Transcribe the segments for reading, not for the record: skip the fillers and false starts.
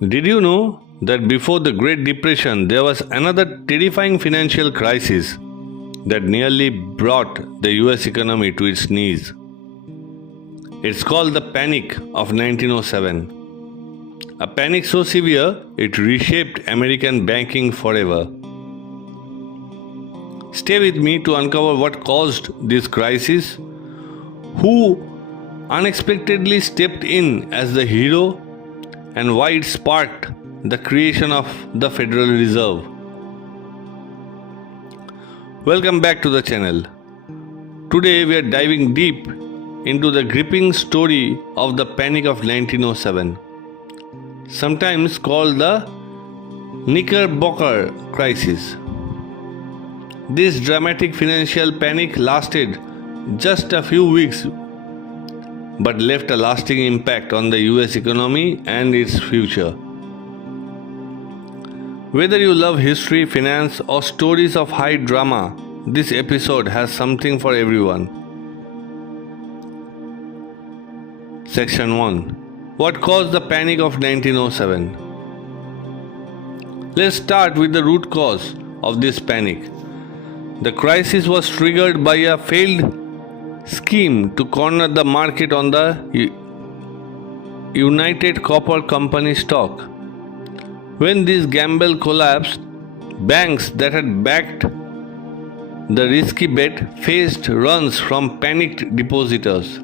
Did you know that before the Great Depression there was another terrifying financial crisis that nearly brought the US economy to its knees? It's called the Panic of 1907. A panic so severe it reshaped American banking forever. Stay with me to uncover what caused this crisis, who unexpectedly stepped in as the hero, and why it sparked the creation of the Federal Reserve. Welcome back to the channel. Today we are diving deep into the gripping story of the Panic of 1907, sometimes called the Knickerbocker crisis. This dramatic financial panic lasted just a few weeks but left a lasting impact on the US economy and its future. Whether you love history, finance, or stories of high drama, this episode has something for everyone. Section 1. What caused the Panic of 1907? Let's start with the root cause of this panic. The crisis was triggered by a failed scheme to corner the market on the United Copper Company stock. When this gamble collapsed, banks that had backed the risky bet faced runs from panicked depositors.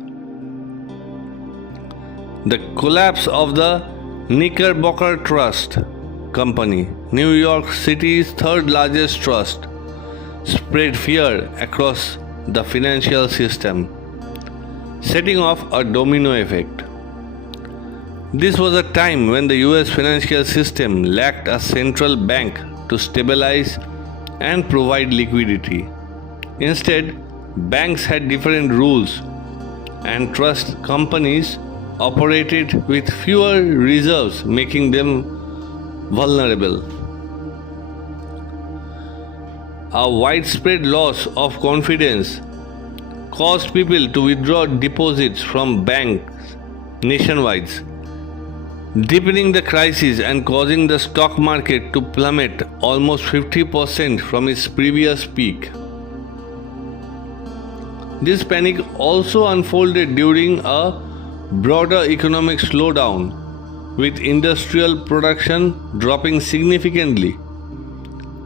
The collapse of the Knickerbocker Trust Company, New York City's third largest trust, spread fear across the financial system, setting off a domino effect. This was a time when the US financial system lacked a central bank to stabilize and provide liquidity. Instead, banks had different rules, and trust companies operated with fewer reserves, making them vulnerable. A widespread loss of confidence caused people to withdraw deposits from banks nationwide, deepening the crisis and causing the stock market to plummet almost 50% from its previous peak. This panic also unfolded during a broader economic slowdown, with industrial production dropping significantly,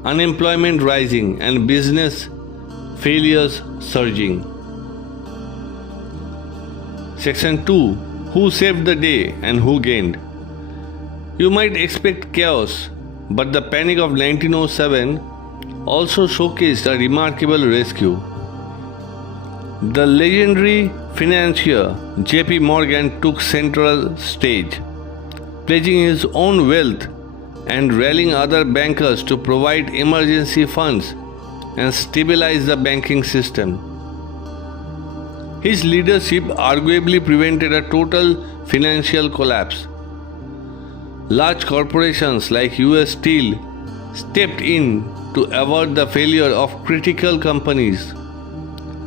unemployment rising, and business failures surging. Section 2. Who saved the day and who gained? You might expect chaos, but the Panic of 1907 also showcased a remarkable rescue. The legendary financier J.P. Morgan took central stage, pledging his own wealth and rallying other bankers to provide emergency funds and stabilize the banking system. His leadership arguably prevented a total financial collapse. Large corporations like US Steel stepped in to avert the failure of critical companies,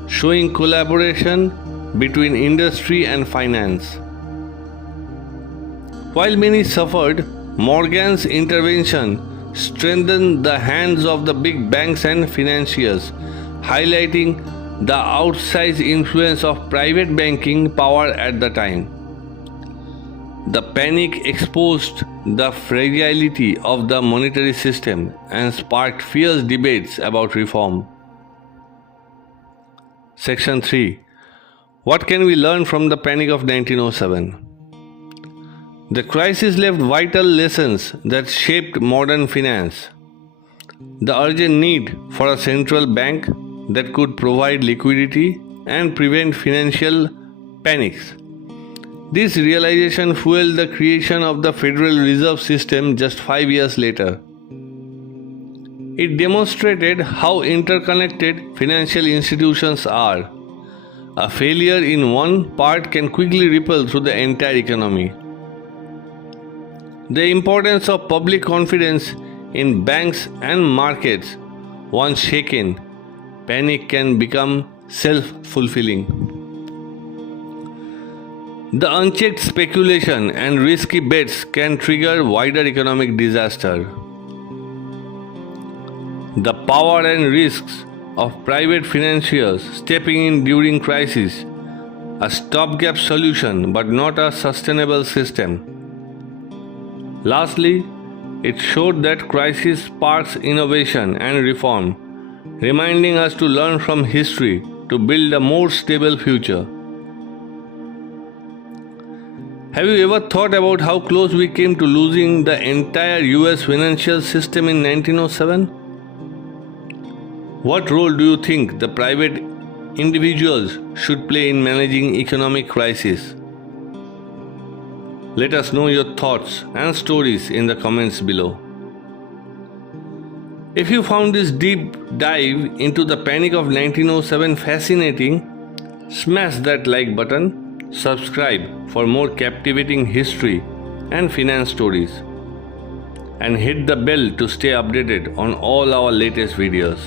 showing collaboration between industry and finance. While many suffered, Morgan's intervention strengthened the hands of the big banks and financiers, highlighting the outsized influence of private banking power at the time. The panic exposed the fragility of the monetary system and sparked fierce debates about reform. Section 3. What can we learn from the Panic of 1907? The crisis left vital lessons that shaped modern finance. The urgent need for a central bank that could provide liquidity and prevent financial panics. This realization fueled the creation of the Federal Reserve System just 5 years later. It demonstrated how interconnected financial institutions are. A failure in one part can quickly ripple through the entire economy. The importance of public confidence in banks and markets, once shaken, panic can become self-fulfilling. The unchecked speculation and risky bets can trigger wider economic disaster. The power and risks of private financiers stepping in during crisis, a stopgap solution but not a sustainable system. Lastly, it showed that crisis sparks innovation and reform, reminding us to learn from history to build a more stable future. Have you ever thought about how close we came to losing the entire US financial system in 1907? What role do you think the private individuals should play in managing economic crisis? Let us know your thoughts and stories in the comments below. If you found this deep dive into the panic of 1907 fascinating, smash that like button, subscribe for more captivating history and finance stories, and hit the bell to stay updated on all our latest videos.